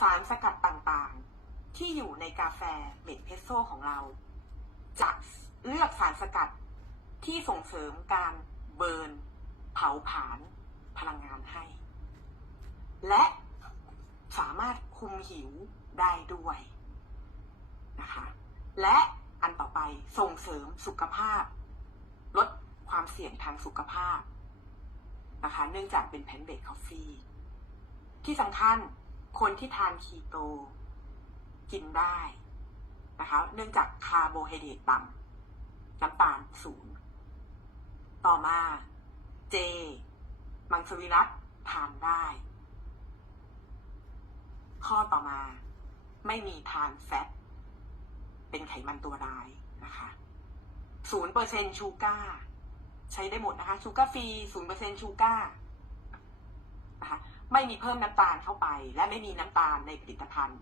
สารสกัดต่างๆ ที่อยู่ในกาแฟเมดเพสโซของเราจะเลือกสารสกัดที่ส่งเสริมการเบิร์น เผาผลาญพลังงานให้ และสามารถคุมหิวได้ด้วยนะคะและอันต่อไปส่งเสริมสุขภาพ ลดความเสี่ยงทางสุขภาพนะคะเนื่องจากเป็นแพนเบรกคอฟฟี่ที่สำคัญ คนที่ทานคีโตกินได้นะคะเนื่องจากคาร์โบไฮเดรตต่ำน้ำตาลสูง ต่อมาเจ มังสวิรัตทานได้ ข้อต่อมาไม่มีทานแฟต เป็นไขมันตัวร้ายนะคะศูนย์เปอร์เซ็นชูการ์ใช้ได้หมดนะคะ ชูการ์ฟรีศูนย์เปอร์เซ็นชูการ์ นะคะไม่มีเพิ่มน้ำตาลเข้าไป และไม่มีน้ำตาลในผลิตภัณฑ์